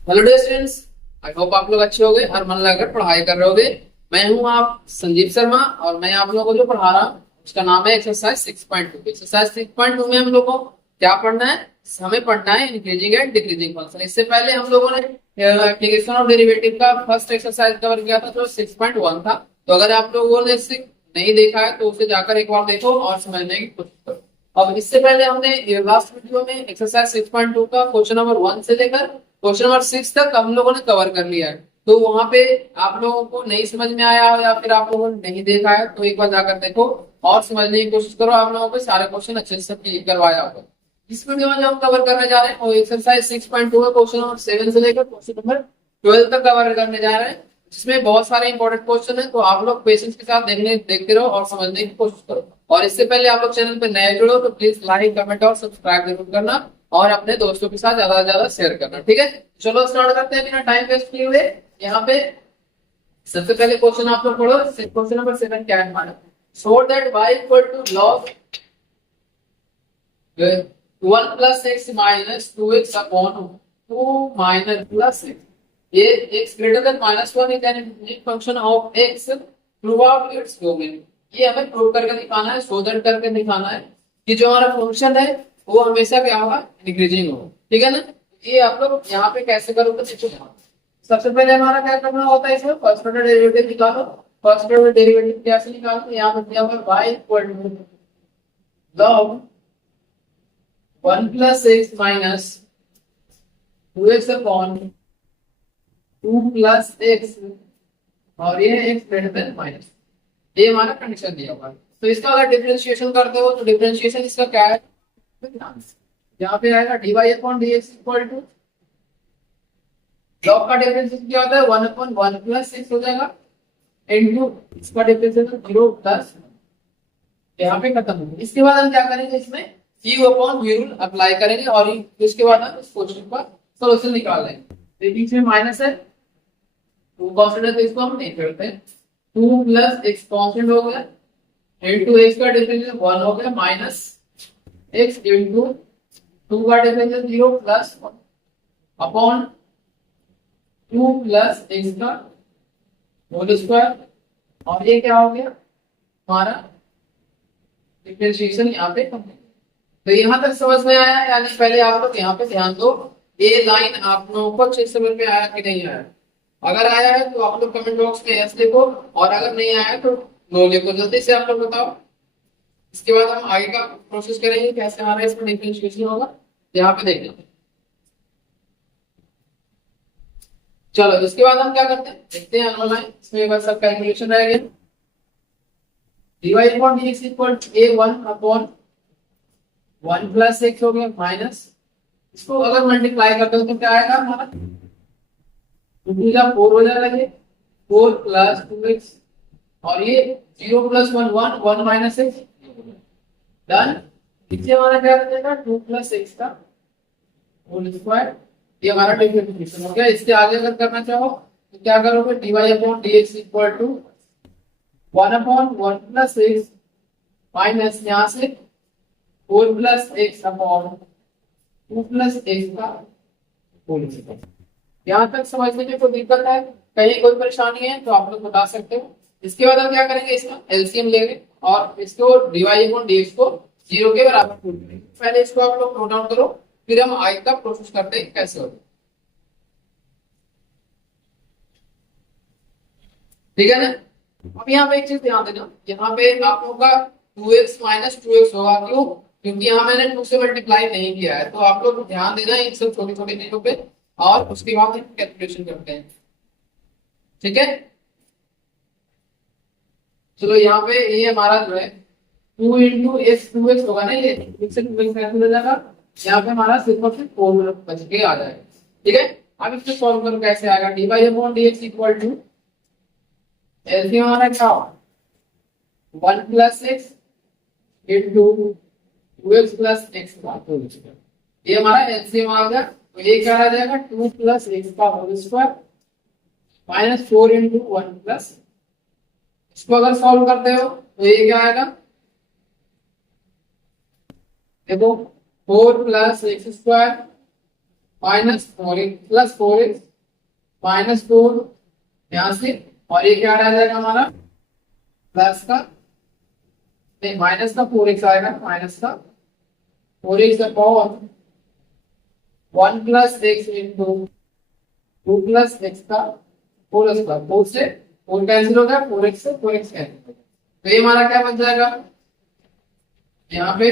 Hello dear students, I hope आप लोग अच्छे होंगे और मन लगाकर पढ़ाई कर रहे होंगे। मैं हूं आप संजीव शर्मा और मैं आप लोगों को जो पढ़ा रहा हूं उसका नाम है एक्सरसाइज 6.2। एक्सरसाइज 6.2 में हम लोग को क्या पढ़ना है? हमें पढ़ना है इंक्रीजिंग एंड डिक्रीजिंग फंक्शन। इससे पहले हम लोगों ने एप्लीकेशन ऑफ डेरिवेटिव का फर्स्ट एक्सरसाइज कवर किया था जो 6.1 था। तो अगर आप लोगों ने इसे नहीं देखा है तो उसे जाकर एक बार देखो और समझने की कोशिश करो। अब इससे पहले हमने लास्ट वीडियो में एक्सरसाइज 6.2 का क्वेश्चन नंबर 1 से लेकर क्वेश्चन नंबर 6 तक हम लोगों ने कवर कर लिया है। तो वहां पे आप लोगों को नहीं समझ में आया हो या फिर आप लोगों ने नहीं देखा है तो एक बार जाकर देखो और समझने की कोशिश करो। आप लोगों को सारे क्वेश्चन अच्छे से क्लियर करवाया होगा। इस वीडियो में जो हम कवर करने जा रहे हैं वो एक्सरसाइज 6.2 है। क्वेश्चन नंबर 7 से लेकर क्वेश्चन नंबर 12 तक कवर करने जा रहे हैं, जिसमें बहुत सारे इंपॉर्टेंट क्वेश्चन है। तो आप लोग पेशेंस के साथ देखते रहो और समझने की कोशिश करो। और इससे पहले आप लोग चैनल पे नए जुड़ो तो प्लीज लाइक कमेंट और सब्सक्राइब जरूर करना और अपने दोस्तों के साथ ज्यादा से ज्यादा शेयर करना। ठीक है, चलो स्टार्ट करते हैं बिना टाइम वेस्ट किए हुए। यहाँ पे सबसे पहले क्वेश्चन आप लोग पढ़ो। क्वेश्चन नंबर 7 क्या है हमारा? Show that y equal to log 1 plus x minus 2x upon 2 minus plus x, ये x greater than -1 is an function of x throughout its domain. ये हमें प्रूव करके दिखाना है, शो दैट करके दिखाना है कि जो हमारा फंक्शन है वो हमेशा क्या होगा? इंक्रीजिंग होगा। ठीक है ना? ये आप लोग यहाँ पे कैसे करोगे देखो। सबसे पहले हमारा क्या करना होता है, इसमें फर्स्ट ऑर्डर डेरिवेटिव निकालो। फर्स्ट ऑर्डर डेरिवेटिव कैसे निकालते हैं? यहाँ पे दिया हुआ y equal to log 1 plus x minus 2x upon 2 plus x और ये x ग्रेटर देन माइनस, ये हमारा कंडीशन दिया हुआ है। तो इसका अगर डिफरेंशिएशन करते हो तो डिफरेंशिएशन इसका क्या है? यहाँ पे आएगा dy upon dx equal to log का डिफरेंशिएशन क्या होता है? 1 अपॉन 1 प्लस 6 हो जाएगा इनटू इसका डिफरेंशिएशन 0 प्लस, यहाँ पे खत्म होगा। इसके बाद हम क्या करेंगे? इसमें u upon v rule apply करेंगे और इसके बाद हम इस क्वेश्चन का सॉल्यूशन निकाल लेंगे। तो बीच में माइनस है, 2 कांस्टेंट है तो इसको हम नहीं करते। 2 प्लस x कांस्टेंट हो गया इनटू x का डिफरेंशियल 1 हो गया माइनस x इनटू 2 का differential 0 plus 1 upon 2 plus x का होल स्क्वायर, और ये क्या हो गया हमारा डिफरेंशिएशन यहाँ पे कंप्लीट। तो यहाँ तक समझ में आया? यानी पहले आप लोग यहाँ पे ध्यान दो, ये लाइन आप लोगों को अच्छे से समझ में आया कि नहीं आया? अगर आया है तो आप लोग कमेंट बॉक्स में यस लिखो और अगर नहीं आया है तो नो लिखो। जल्दी से आप लोग बताओ। इसके बाद हम आगे का प्रोसेस करेंगे कैसे हमारा इसमें डिफरेंशिएशन होगा। यहाँ पे देख लेते हैं। चलो इसके बाद हम क्या करते हैं देखते हैं। ऑनलाइन इसमें बस सब कैलकुलेशन रह गया। dy upon dx equal to a1 upon 1 plus x हो गया माइनस, इसको अगर मल्टीप्लाई करते हो तो क्या आएगा हमारा? 2 का 4 हो जाएगा, ये 4 प्लस 2x और ये 0 प्लस 1 1 1 माइनस एक्स डन। पीछे हमारा क्या रहेगा? 2 प्लस एक्स का होल स्क्वायर, ये हमारा डिफरेंशिएशन हो गया। इसके आगे अगर करना चाहो तो क्या करोगे? dy upon dx equal to 1 upon 1 plus x minus यहाँ से 4 plus x upon 2 plus x का होल स्क्वायर। यहाँ तक समझने में कोई दिक्कत है, कहीं कोई परेशानी है तो आप लोग बता सकते हो। इसके बाद हम क्या करेंगे? इसका एलसीएम लेंगे और इसको dy अपॉन dx को 0 के बराबर पुट करेंगे। पहले इसको आप लोग नोट डाउन करो, फिर हम आगे का प्रोसेस करते हैं कैसे होगा। ठीक है ना? अब यहाँ पे एक चीज ध्यान देना, यहाँ पे आप लोगों का 2x माइनस 2x होगा। क्यों? क्योंकि यहाँ मैंने 2 से मल्टीप्लाई नहीं किया है। तो आप लोग ध्यान देना इन सब छोटी छोटी चीजों पे और उसके बाद हम कैलकुलेशन करते हैं। ठीक है, चलो यहाँ पे ये हमारा जो है 2 इंटू एक्स 2x होगा ना, ये x से 2x कैंसिल हो जाएगा। यहाँ पे हमारा सिर्फ और सिर्फ 4 बच के आ जाएगा। ठीक है, अब इसको सॉल्व करो कैसे आएगा? dy upon dx equal to LCM हमारा क्या होगा? 1 plus x into 2x plus x का होल स्क्वायर, ये हमारा एलसीएम आ गया। तो ये क्या आ जाएगा? 2 प्लस एक्स का whole square minus 4 into 1 plus, इसको अगर सॉल्व करते हो तो ये क्या आएगा? देखो 4 plus x square minus 4x plus 4x minus 4 यहां से, और ये क्या रह जाएगा हमारा प्लस का नहीं माइनस का 4x आएगा, माइनस का 4x upon 1 plus x into 2 plus x का होल स्क्वायर। 4 से 4 कैंसिल हो गया, 4x से 4x कैंसिल हो गया, तो ये हमारा क्या बन जाएगा यहाँ पे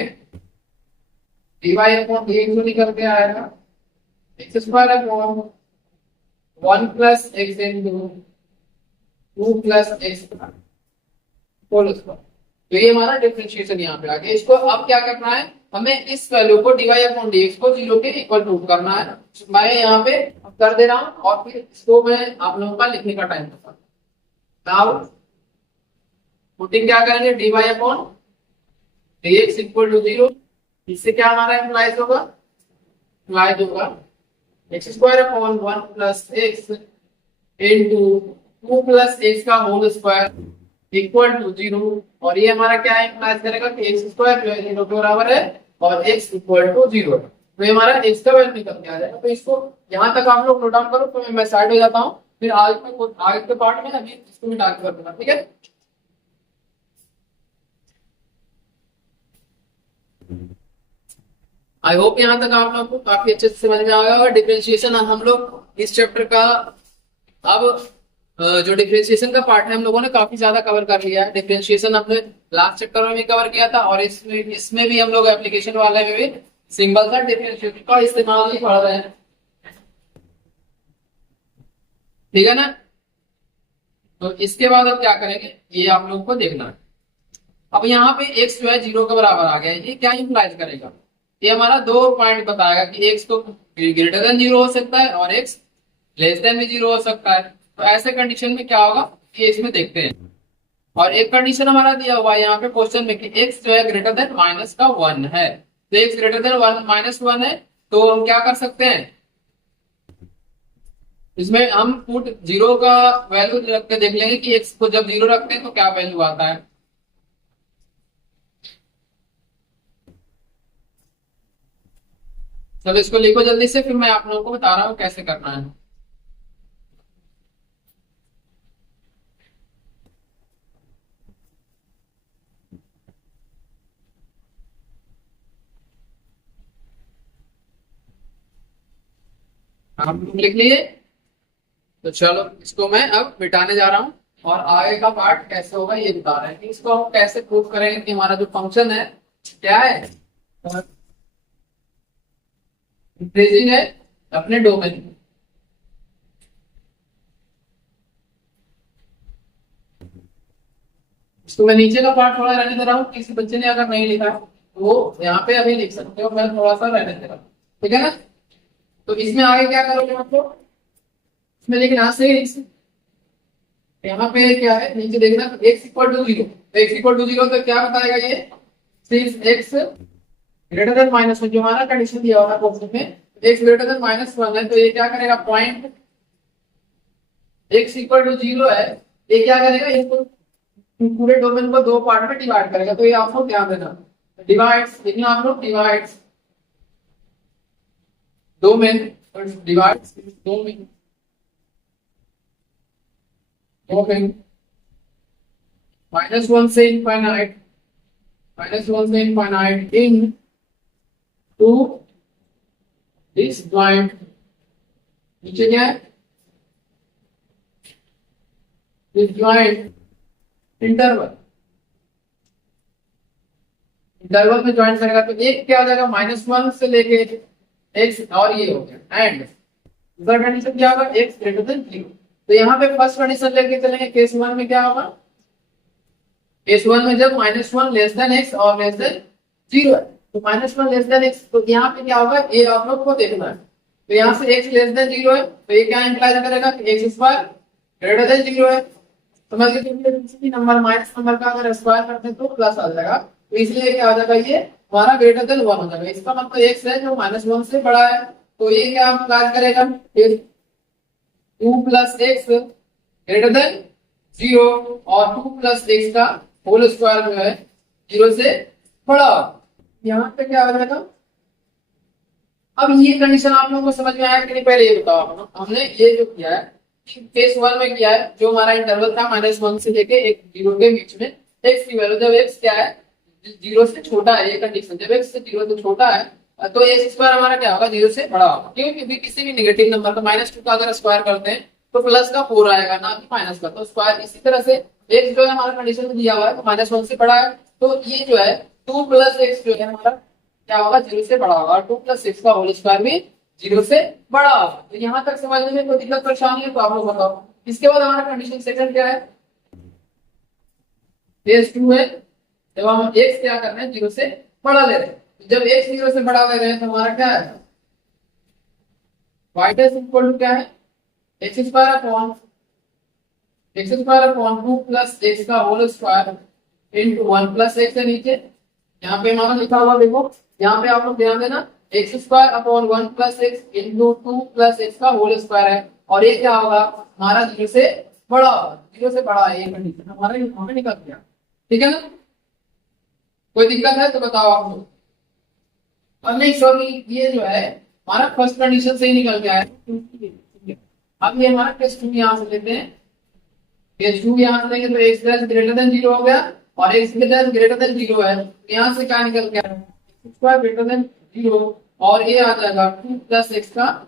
dy अपॉन dx जो निकल के आएगा x square upon 1 plus x into 2 plus x का होल स्क्वायर। तो ये हमारा डिफरेंशिएशन यहाँ पे आ गया। इसको अब क्या करना है, हमें इस वैल्यू को dy अपॉन dx को 0 के इक्वल टू करना है। मैं यहाँ पे कर दे रहा हूँ और फिर इसको मैं आप लोगों का लिखने का टाइम बता। नाउ पुटिंग क्या करेंगे, dy upon dx equal to 0, इससे क्या हमारा इम्प्लाइज होगा, इम्प्लाइज होगा x square upon 1 plus x into 2 plus x का होल स्क्वायर इक्वल टू 0, और ये हमारा क्या इम्प्लाइज करेगा कि एक्स स्क्वायर जो है 0 के बराबर है और एक्स इक्वल टू 0 है, तो ये हमारा एक्स का वैल्यू निकल के आ जाएगा। तो इसको यहाँ तक आप लोग नोट डाउन करो, तो मैं साइड हो जाता हूँ, फिर आगे के पार्ट में अभी इसको मैं डाल कर दूंगा, ठीक है। आई होप यहाँ तक आप लोग को काफी अच्छे से समझ में आ गया होगा डिफरेंशिएशन। हम लोग इस चैप्टर का अब जो डिफरेंशिएशन का पार्ट है हम लोगों ने काफी ज्यादा कवर कर लिया है। डिफरेंशिएशन हमने लास्ट चैप्टर में भी कवर किया था और इसमें भी हम लोग एप्लीकेशन वाले में भी सिंबल का डिफरेंशिएशन का इस्तेमाल ही पढ़ रहे हैं, ठीक है ना। तो इसके बाद अब क्या करेंगे ये आप लोगों को देखना है। अब यहाँ पे x जो है 0 के बराबर आ गया, ये क्या इंप्लाइज करेगा, ये हमारा दो पॉइंट बताएगा कि x तो ग्रेटर देन 0 हो सकता है और x लेस देन भी 0 हो सकता है। तो ऐसे कंडीशन में क्या होगा ये इसमें देखते हैं। और एक कंडीशन हमारा दिया हुआ है यहाँ पे क्वेश्चन में कि x जो है ग्रेटर देन माइनस का 1 है, तो x ग्रेटर देन माइनस 1 है, तो हम क्या कर सकते हैं, इसमें हम पुट 0 का वैल्यू रख के देख लेंगे कि x को जब 0 रखते हैं तो क्या वैल्यू आता है। चलो इसको लिखो जल्दी से, फिर मैं आप लोगों को बता रहा हूँ कैसे करना है। आप लोग लिख लिए, तो चलो इसको मैं अब मिटाने जा रहा हूँ और आगे का पार्ट कैसे होगा ये बता रहे हैं कि इसको हम कैसे प्रूव करेंगे कि हमारा जो फंक्शन है क्या है, इंक्रीजिंग है अपने डोमेन में। इसको मैं नीचे का पार्ट थोड़ा रहने दे रहा हूँ, किसी बच्चे ने अगर नहीं लिखा तो वो यहाँ पे अभी लिख सकते हो, मैं थोड़ा सा रहने दे रहा हूँ, ठीक है ना। तो इसमें आगे क्या करोगे आप लोग, इसमें लिखना से यहाँ पे क्या है नीचे देखना x इक्वल टू 0, तो x इक्वल टू 0 तो क्या बताएगा ये, since x greater then minus 1 जो हमारा कंडीशन दिया हुआ है क्वेश्चन में, x ग्रेटर देन माइनस 1 है, तो ये क्या करेगा पॉइंट x इक्वल टू 0 है, ये क्या करेगा इसको पूरे डोमेन को दो पार्ट में डिवाइड करेगा। तो ये आपको ध्यान देना, डिवाइड्स लिखना आप लोग, डिवाइड्स डोमेन, डिवाइड्स डोमेन -1 से इनफाइनाइट, -1 से infinite into this point, नीचे क्या है दिस पॉइंट इंटरवल, इंटरवल में ज्वाइन करेगा तो एक क्या हो जाएगा -1 से लेके x, और ये हो गया एंड दूसरा कंडीशन क्या होगा x ग्रेटर देन 0। तो यहाँ पे फर्स्ट कंडीशन लेके चलेंगे, केस 1 में क्या होगा, केस 1 में जब -1 लेस देन x और लेस देन 0 है, तो -1 लेस देन x, तो यहाँ पे क्या होगा ये आप लोग को देखना है। तो यहाँ से x लेस देन 0 है, तो ये क्या इंप्लाई करेगा कि x स्क्वायर ग्रेटर देन 0 है, तो मैं नंबर माइनस नंबर का अगर स्क्वायर करते हैं तो प्लस आ जाएगा, तो इसलिए क्या हो जाएगा ये हमारा ग्रेटर देन 1 हो जाएगा। इसका मतलब x है जो -1 से बड़ा है, तो ये क्या इंप्लाई करेगा 2 प्लस एक्स ग्रेटर देन 0 और 2 प्लस एक्स का होल स्क्वायर जो है 0 से बड़ा। यहाँ पे क्या हो जाएगा अब ये कंडीशन आप लोगों को समझ में आया कि नहीं, पहले ये बताओ। हमने ये जो किया है केस 1 में किया है, जो हमारा इंटरवल था -1 से लेके 0 के बीच में, एक्स की वैल्यू जब एक्स क्या है 0 से छोटा है, ये कंडीशन जब एक्स से 0 से छोटा है तो एक्स स्क्वायर हमारा क्या होगा 0 से बड़ा होगा। क्यों? क्योंकि किसी भी नेगेटिव नंबर का -2 का अगर स्क्वायर करते हैं तो प्लस का 4 आएगा, ना कि माइनस का। तो स्क्वायर इसी तरह से एक्स जो है हमारा कंडीशन में दिया हुआ है तो -1 से बड़ा है, तो ये जो है 2 + x जो है हमारा क्या होगा 0 से बड़ा होगा, और 2 + x का होल स्क्वायर भी 0 से बड़ा होगा। तो यहाँ तक समझने में कोई दिक्कत परेशानी है तो आप लोग बताओ। इसके बाद हमारा कंडीशन सेकंड क्या है, केस 2 है जब हम x क्या कर रहे हैं 0 से बड़ा ले रहे हैं। जब x 0 से बड़ा ले रहे हैं तो हमारा क्या है y इक्वल टू क्या है x स्क्वायर अपॉन 2 + x का होल स्क्वायर इंटू 1 + x है नीचे। यहाँ पे हमारा लिखा हुआ देखो, यहाँ पे आप लोग ध्यान देना, x square upon 1 + x into 2 + x का होल स्क्वायर है, और ये क्या होगा हमारा 0 से बड़ा होगा। 0 से बड़ा है ये कंडीशन हमारा हमें निकल गया। ठीक है ना, कोई दिक्कत है तो बताओ आप लोग। और नहीं सॉरी, ये जो है हमारा फर्स्ट कंडीशन से ही निकल गया है। अब ये हमारा केस 2 यहाँ से लेते हैं, केस 2 यहाँ से लेंगे तो x > 0 हो गया, और x > 0 है, यहाँ से क्या निकल गया स्क्वायर > 0, और ये आ जाएगा 2 + x का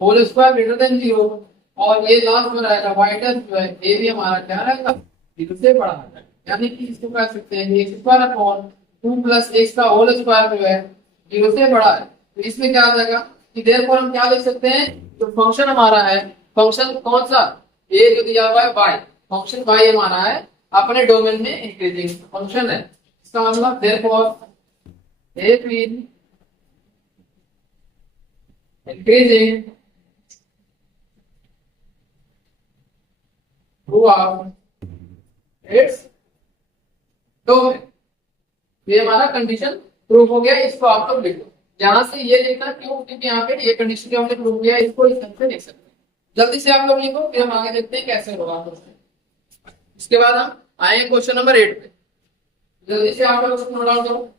होल स्क्वायर > 0, और ये लास्ट में रहेगा y जो है ये भी हमारा क्या रहेगा 0 से बड़ा है। यानी कि इसको कह सकते हैं x स्क्वायर अपॉन 2 + x का होल स्क्वायर जो है 0 से बड़ा है। तो इसमें क्या आ जाएगा कि देयरफॉर हम क्या लिख सकते हैं, जो फंक्शन हमारा है, फंक्शन कौन सा, ये जो दिया हुआ है y, फंक्शन y हमारा है अपने डोमेन में इंक्रीजिंग फंक्शन है। इसका मतलब therefore f will increasing throughout its domain. ये हमारा कंडीशन प्रूफ हो गया, इसको आप लोग लिखो। यहां से ये लिखना क्यों, क्योंकि यहाँ पे ये कंडीशन जो हमने प्रूफ किया इसको इस तरह से लिख सकते हैं। जल्दी से आप लोग लिखो, फिर हम आगे देखते हैं कैसे होगा। इसके बाद हम आए क्वेश्चन नंबर 8 पे, जल्दी से आप लोग नोट डाउन करो।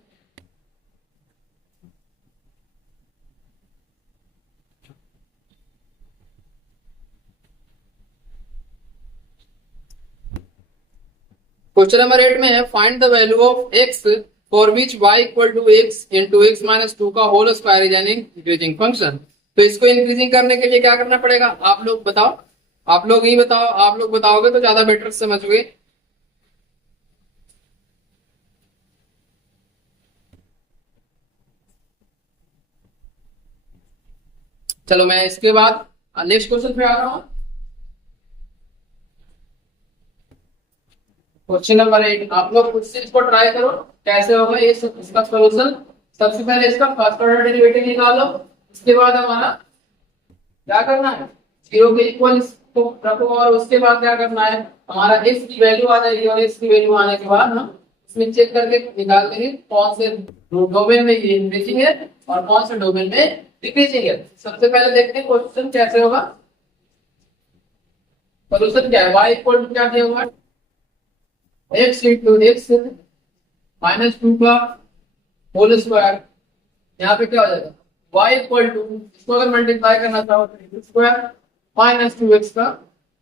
क्वेश्चन नंबर 8 में है find the value of x for which y = x into x - 2 का होल स्क्वायर इज एन इंक्रीजिंग फंक्शन। तो इसको इंक्रीजिंग करने के लिए क्या करना पड़ेगा, आप लोग बताओ, आप लोग ही बताओ, आप लोग बताओगे तो ज्यादा बेटर समझोगे। चलो मैं इसके बाद नेक्स्ट क्वेश्चन पे आ रहा हूं। क्वेश्चन नंबर 8 आप लोग खुद से इसको ट्राई करो कैसे होगा ये इसका सॉल्यूशन। सबसे पहले इसका फर्स्ट ऑर्डर डेरिवेटिव निकालो, उसके बाद हमारा क्या करना है 0 के इक्वल इसको रखो, और उसके बाद क्या करना है हमारा x की वैल्यू आ जाएगी, और x की वैल्यू आने के बाद हम इसमें चेक करके निकाल देंगे कौन से डोमेन में ये इंक्रीजिंग है और कौन से डोमेन में डिक्रीजिंग है। सबसे पहले देखते हैं क्वेश्चन कैसे होगा। सॉल्यूशन क्या है, y इक्वल टू क्या दिया हुआ है x into x - 2 का होल स्क्वायर, यहाँ पे क्या हो जाएगा y इक्वल टू, इसको अगर मल्टीप्लाई करना चाहो तो x स्क्वायर - 2x का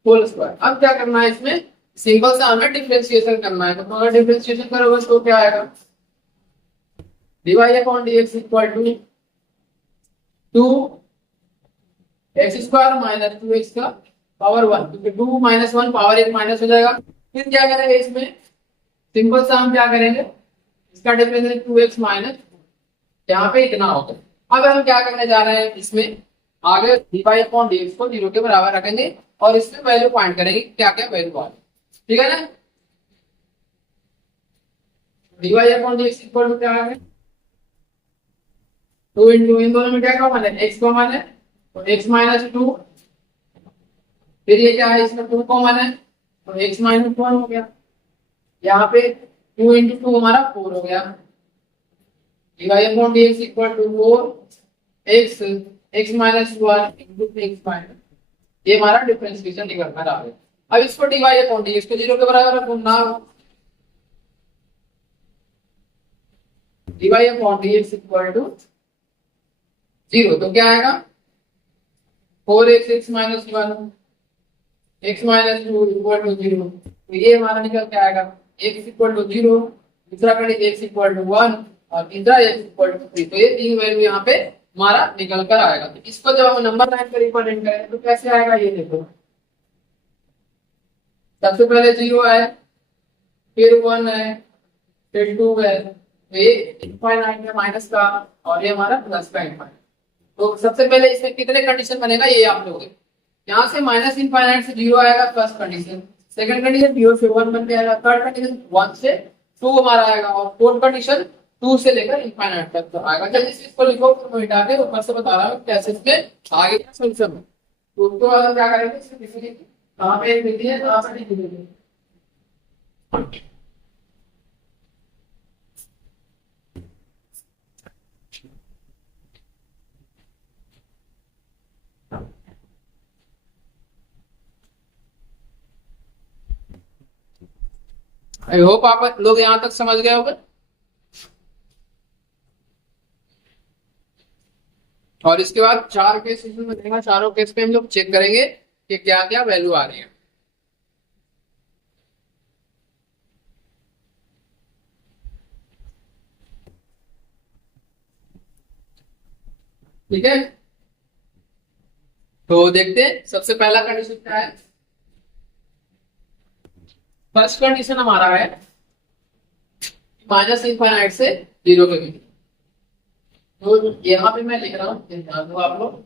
होल स्क्वायर। अब क्या करना है इसमें सिंपल सा हमें डिफरेंशिएशन करना है, तो अगर डिफरेंशिएशन करोगे तो क्या आएगा dy upon dx equal to 2x square - 2x का पावर 1, क्योंकि 2 - 1 पावर 1 माइनस हो जाएगा। फिर क्या करेंगे इसमें सिंपल सा हम क्या करेंगे इसका डिफरेंस 2x माइनस यहाँ पे इतना होगा। अब हम क्या करने जा रहे हैं इसमें आगे dy अपॉन dx को 0 के बराबर रखेंगे और इसमें वैल्यू फाइंड करेंगे क्या क्या वैल्यू आ रही है। ठीक है ना, dy upon dx equal to क्या है 2 into इन दोनों में क्या कॉमन है x कॉमन है तो x - 2, फिर ये क्या है इसमें 2 कॉमन है तो x - 1 हो गया, यहाँ पे 2 into 2 हमारा 4 हो गया, dy upon dx equal to 4x x - 1 into x - ये हमारा डिफरेंशिएशन निकल कर आ गया। अब इसको dy अपॉन dx को 0 के बराबर रखो ना, dy upon dx equal to 0, तो क्या आएगा 4x x minus 1 x minus 2 equal to 0। तो ये हमारा निकल के आएगा x इक्वल टू 0, दूसरा कंडीशन x इक्वल टू 1 और तीसरा x इक्वल टू 3। तो ये तीन वैल्यू यहाँ पे हमारा निकल कर आएगा। तो इसको जब हम नंबर लाइन पर रिप्रेजेंट करें तो कैसे आएगा ये देखो। सबसे पहले 0 है, फिर 1 है, फिर 2 है, तो ये इनफाइनाइट है माइनस का और ये हमारा प्लस का इनफाइनाइट। तो सबसे पहले इसमें कितने कंडीशन बनेगा ये आप लोग, यहाँ से माइनस इनफाइनाइट से 0 आएगा फर्स्ट कंडीशन, सेकंड कंडीशन 0 से 1 बन जाएगा, थर्ड कंडीशन 1 से 2 हमारा आएगा और फोर्थ कंडीशन 2 से लेकर इनफाइनाइट तक तो आएगा। चलिए इस चीज को लिखो, तो मिटा के ऊपर से बता रहा हूँ कैसे इसमें आगे का सोल्यूशन है। तो उसको बाद क्या करेंगे, इसमें लिखेंगे कहाँ पे लिख दिए, कहाँ पे लिख दिए। आई होप आप लोग यहाँ तक समझ गए होंगे। और इसके बाद 4 केस इसमें देगा, चारों केस पे हम लोग चेक करेंगे कि क्या क्या वैल्यू आ रही है। ठीक है, तो देखते हैं सबसे पहला कंडीशन क्या है। फर्स्ट कंडीशन हमारा है माइनस इनफाइनाइट से 0 के बीच। तो यहाँ पे मैं लिख रहा हूँ, ध्यान दो आप लोग।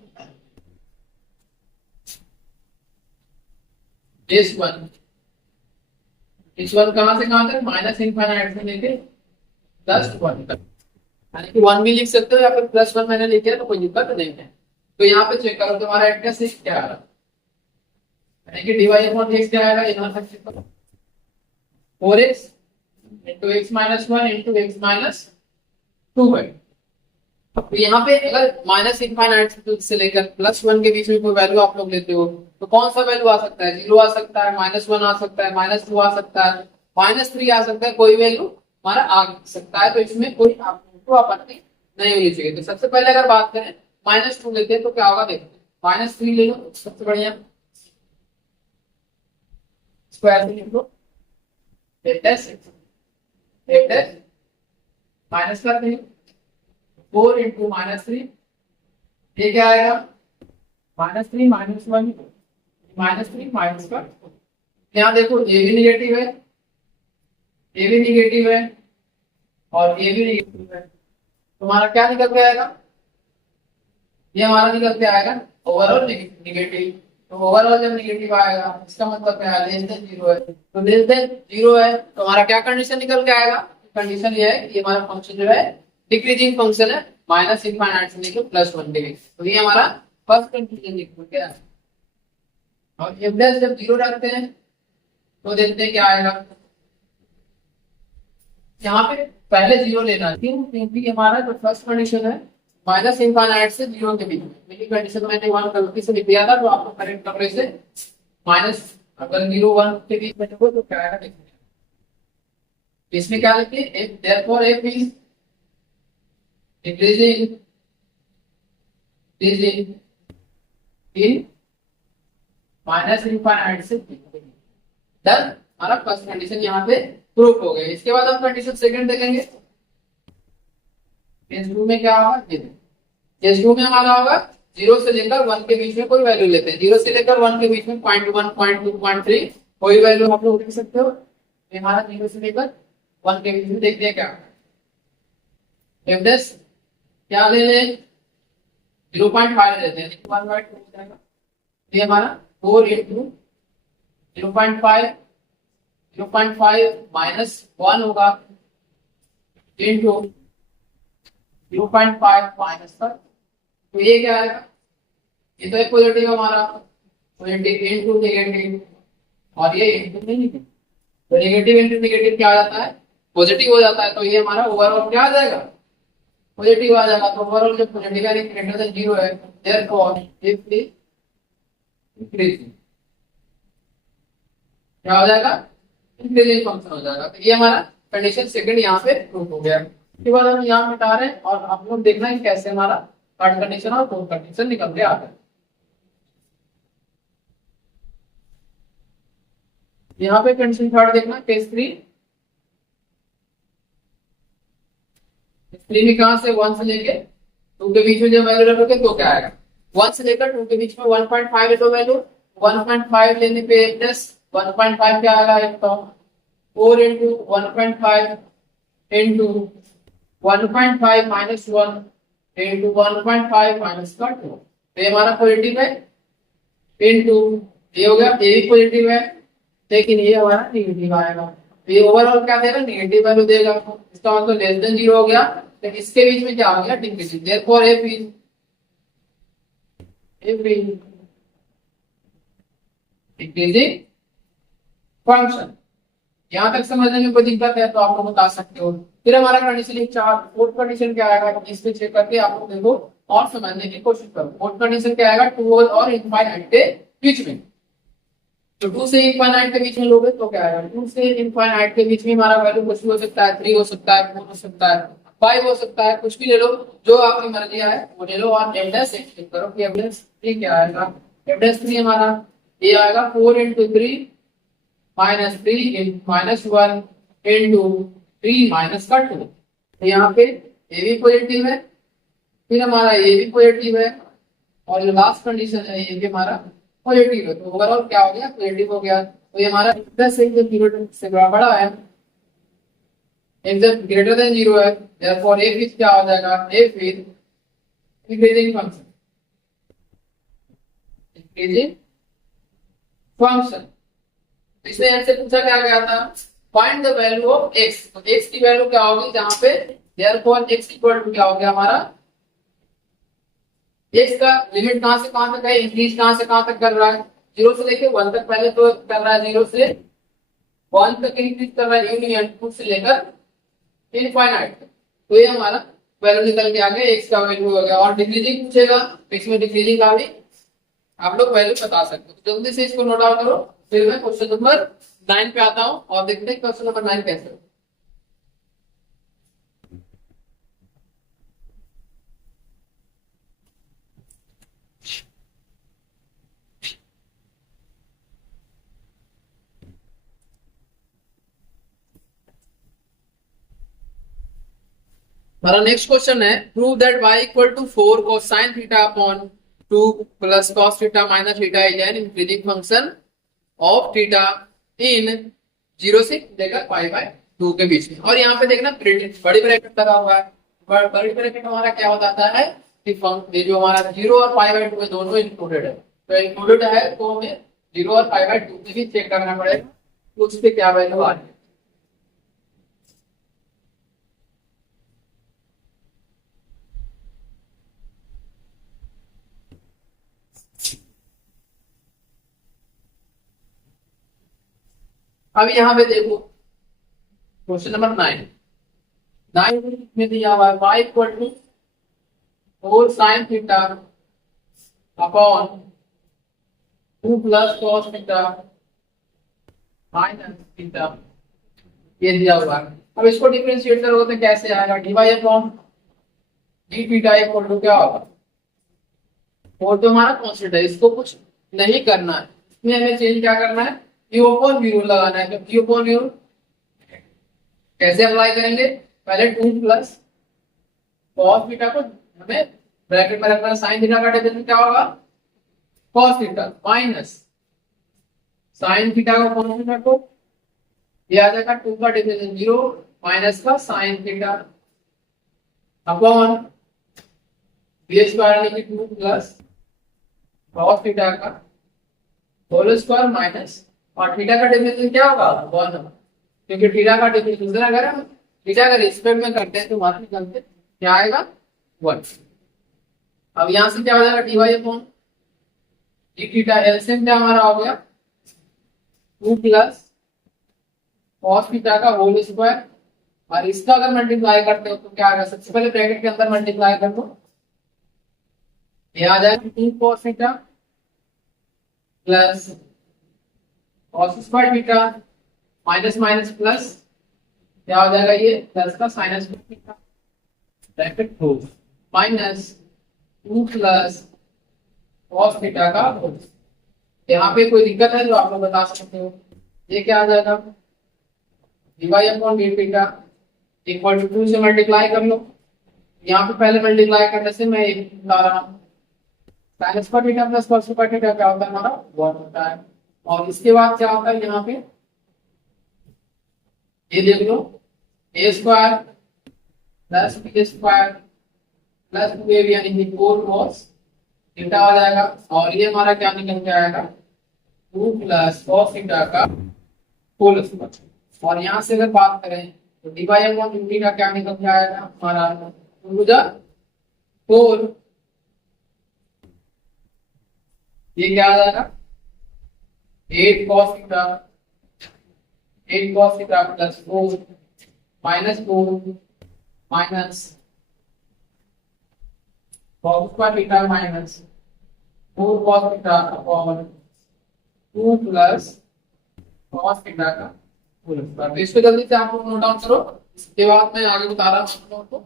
इस वन कहां से कहां तक, माइनस इनफाइनाइट से लेके प्लस 1 तक, यानी कि 1 भी लिख सकते हो या फिर +1 मैंने लिख दिया तो कोई दिक्कत नहीं है। तो यहाँ पे चेक करो तुम्हारा एड्रेस क्या आ रहा है, यानी कि डिवाइड अपॉन x क्या आएगा, यहाँ तक चेक करो 4x into x minus 1 into x minus 2 है। तो यहाँ पे अगर माइनस इनफाइनाइट से लेकर +1 के बीच में कोई वैल्यू आप लोग लेते हो तो कौन सा वैल्यू आ सकता है, 0 आ सकता है, -1 आ सकता है, -2 आ सकता है, -3 आ सकता है, कोई वैल्यू हमारा आ सकता है। तो इसमें कोई आपको आपत्ति नहीं होनी चाहिए। तो सबसे पहले अगर बात करें -2 लेते हैं तो क्या होगा, देखते हैं -3 ले लो, सबसे बढ़िया स्क्वायर से लिख लो, माइनस कर देंगे 4 इंटू -3, ये क्या आएगा -3 -1 -3 माइनस का। यहाँ देखो ये भी निगेटिव है, ये भी निगेटिव है और ये भी निगेटिव है, तुम्हारा क्या निकल के आएगा, ये हमारा निकल के आएगा ओवरऑल निगेटिव। तो ओवरऑल जब निगेटिव आएगा इसका मतलब क्या है, लेस देन 0 है। तो लेस देन 0 है तो हमारा क्या कंडीशन निकल के आएगा, कंडीशन ये है कि ये हमारा फंक्शन जो है डिक्रीजिंग फंक्शन है, माइनस इनफाइनाइट से लेकर +1 के बीच। तो ये हमारा फर्स्ट कंडीशन निकल के आएगा। और जब 0 रखते हैं तो देखते हैं क्या आएगा, यहाँ पे पहले 0 लेना है क्योंकि हमारा जो फर्स्ट कंडीशन है माइनस इनफाइनाइट से 0 के बीच, मेरी कंडीशन मैंने 1 गलती से लिख दिया था, तो आपको करेक्ट करने से माइनस अगर 0 1 के बीच में हो तो क्या आएगा देखते हैं। इसमें क्या लिखिए, if therefore f is decreasing in minus infinite से डन, हमारा फर्स्ट कंडीशन यहाँ पे प्रूफ हो गया। इसके बाद हम कंडीशन सेकंड देखेंगे। केस 2 में क्या होगा, केस 2 में हमारा होगा 0 से लेकर 1 के बीच में कोई वैल्यू लेते हैं, 0 से लेकर 1 के बीच में 0.1 0.2 0.3 कोई वैल्यू आप लोग लिख सकते हो। हमारा 0 से लेकर 1 के बीच में देखते हैं क्या एवरेज क्या ले लें, 0.5 ले लेते हैं, 1/2 हो जाएगा। ये हमारा 4 इंटू 0.5 -1 होगा इंटू 0.5 माइनस का। तो ये क्या आएगा, ये तो एक पॉजिटिव हमारा, पॉजिटिव इंटू नेगेटिव और ये इंटू नेगेटिव, तो नेगेटिव इंटू नेगेटिव क्या आ जाता है, पॉजिटिव हो जाता है। तो ये हमारा ओवरऑल क्या आ जाएगा, पॉजिटिव आ जाएगा। तो ओवरऑल जो पॉजिटिव है ग्रेटर देन 0 है, देयरफॉर इफ द इंक्रीजिंग क्या हो जाएगा, इंक्रीजिंग फंक्शन हो जाएगा। तो ये हमारा कंडीशन सेकंड यहाँ पे प्रूफ हो गया। उसके बाद हम यहाँ मिटा रहे हैं और आप लोग देखना है कैसे हमारा थर्ड कंडीशन और फोर्थ कंडीशन निकल के आता है। यहाँ पे कंडीशन थर्ड देखना, केस 3 में कहां से 1 से लेके 2 के बीच में जब वैल्यू रखोगे तो क्या आएगा, 1 से लेकर 2 के बीच में 1.5 है तो वैल्यू 1.5 लेने पे प्लस 1.5 क्या आएगा, एक तो 4 into 1.5 into 1.5 minus 1 into 1.5 minus का 2, तो ये हमारा पॉजिटिव है, इंटू ये हो गया, ये भी पॉजिटिव है लेकिन ये हमारा नेगेटिव आएगा, तो ये ओवरऑल क्या देगा, नेगेटिव वैल्यू देगा। इसका मतलब लेस देन 0 हो गया, तो इसके बीच में क्या हो गया, decreasing, therefore f is decreasing function. यहां तक समझने में कोई दिक्कत है तो आप लोग बता सकते हो। फिर हमारा कंडीशन 4, फोर्थ कंडीशन क्या आएगा, इसमें चेक करके आप लोग देखो और समझने की कोशिश करो। फोर्थ कंडीशन क्या आएगा, 2 और इनफाइनाइट के बीच में, तो 2 से इनफाइनाइट के बीच में लोगे तो क्या आएगा, 2 से इनफाइनाइट के बीच में हमारा वैल्यू कुछ भी हो सकता है, 3 हो सकता है, 4 हो सकता है, 5 हो सकता है, कुछ भी ले लो, जो आपकी मर्जी है वो ले लो और एवरेज चेक करो कि एवरेज 3 क्या आएगा। एवरेज 3 हमारा ये आएगा 4 into 3 minus 3 minus 1 into 3 minus का 2, तो यहाँ पे ये भी पॉजिटिव है, फिर हमारा ये भी पॉजिटिव है और जो लास्ट कंडीशन है ये भी हमारा पॉजिटिव है, तो ओवरऑल क्या हो गया, पॉजिटिव हो गया। तो ये हमारा प्लस से जो से बड़ा है, एकदम ग्रेटर देन 0 है, therefore f इज क्या हो जाएगा, f is increasing function, increasing function. इसमें ऐसे पूछा क्या गया था, find the value of x, तो x की वैल्यू क्या होगी जहां पे, therefore x इक्वल टू क्या हो गया हमारा, x का लिमिट कहां से कहां तक है, इंक्रीज कहां से कहां तक कर रहा है, 0 से लेके 1 तक, पहले तो कर रहा है 0 से 1 तक इंक्रीज कर रहा है, यूनियन 2 से लेकर इनफाइनाइट, तो ये हमारा वैल्यू निकल के आ गया, x का वैल्यू हो गया। और डिक्रीजिंग पूछेगा, इसमें डिक्रीजिंग का भी आप लोग वैल्यू बता सकते हो, तो जल्दी से इसको नोट डाउन करो, फिर मैं क्वेश्चन नंबर 9 पे आता हूं और देखते हैं क्वेश्चन नंबर 9 कैसे। हमारा नेक्स्ट क्वेश्चन है, prove that y equal to 4 cosine theta upon 2 plus cos theta minus theta is an increasing function of theta in 0 से लेकर π/2 के बीच में। और यहाँ पे देखना बड़ी ब्रैकेट लगा हुआ है, बड़ी ब्रैकेट हमारा क्या हो जाता है कि ये जो हमारा 0 और π/2 है दोनों इंक्लूडेड है, तो इंक्लूडेड है तो हमें 0 और π/2 से भी चेक करना पड़ेगा उस पे क्या वैल्यू आ रही है। अब यहाँ पे देखो क्वेश्चन नंबर 9 में दिया हुआ है y equal to 4 sine theta upon 2 plus cos theta minus theta, ये दिया हुआ है। अब इसको डिफरेंशिएट करोगे तो कैसे आएगा, dy upon d theta equal to क्या होगा, और जो हमारा कांस्टेंट है इसको कुछ नहीं करना है, इसमें हमें चेंज क्या करना है, क्यू अपॉन वी रूल लगाना है। तो क्यू अपॉन वी रूल कैसे अप्लाई करेंगे, पहले 2 प्लस कॉस थीटा को हमें ब्रैकेट में रखना, साइन थीटा का डेरिवेटिव क्या होगा, cos theta minus sine theta का कॉस थीटा को, ये आ जाएगा 2 का डिवीजन 0 माइनस का sine theta upon b square यानी कि 2 प्लस कॉस थीटा का होल स्क्वायर माइनस, और थीटा का डिफरेंस क्या होगा 1, क्योंकि थीटा का डिफरेंस अगर हम थीटा का रिस्पेक्ट में करते हैं तो वहां निकलते क्या आएगा 1। अब यहां से क्या हो जाएगा dy upon d theta, LCM क्या हमारा हो गया 2 प्लस cos थीटा का होल स्क्वायर, और इसका अगर मल्टीप्लाई करते हो तो क्या आएगा, सबसे पहले ब्रैकेट के अंदर मल्टीप्लाई कर दो, ये आ जाएगा 2 cos theta plus cos square theta minus minus plus क्या हो जाएगा, ये प्लस का sine square theta bracket close minus 2 plus cos theta का होल। यहाँ पे कोई दिक्कत है जो आप लोग बता सकते हो। ये क्या आ जाएगा, d y upon d theta equal to 2 से मल्टीप्लाई कर लो। यहाँ पे पहले मल्टीप्लाई करने से मैं एक बता रहा हूँ, sine square theta plus cos square theta क्या होता है हमारा 1 होता है। और इसके बाद क्या होता है यहाँ पे, ये देख लो, a square plus b square plus 2ab यानी कि 4 cos थीटा आ जाएगा। और ये हमारा क्या निकल के आएगा, 2 प्लस cos थीटा का होल स्क्वायर। और यहाँ से अगर बात करें तो डिवाई अपॉन dt का क्या निकल के आएगा हमारा 2 4, ये क्या आ जाएगा 8 cos theta, 8 cos theta plus 4 minus 4 minus cos square theta minus 4 cos theta upon 2 plus cos theta का होल स्क्वायर। तो इसको जल्दी से आप लोग नोट डाउन करो, इसके बाद मैं आगे बता रहा हूँ आप लोगों को।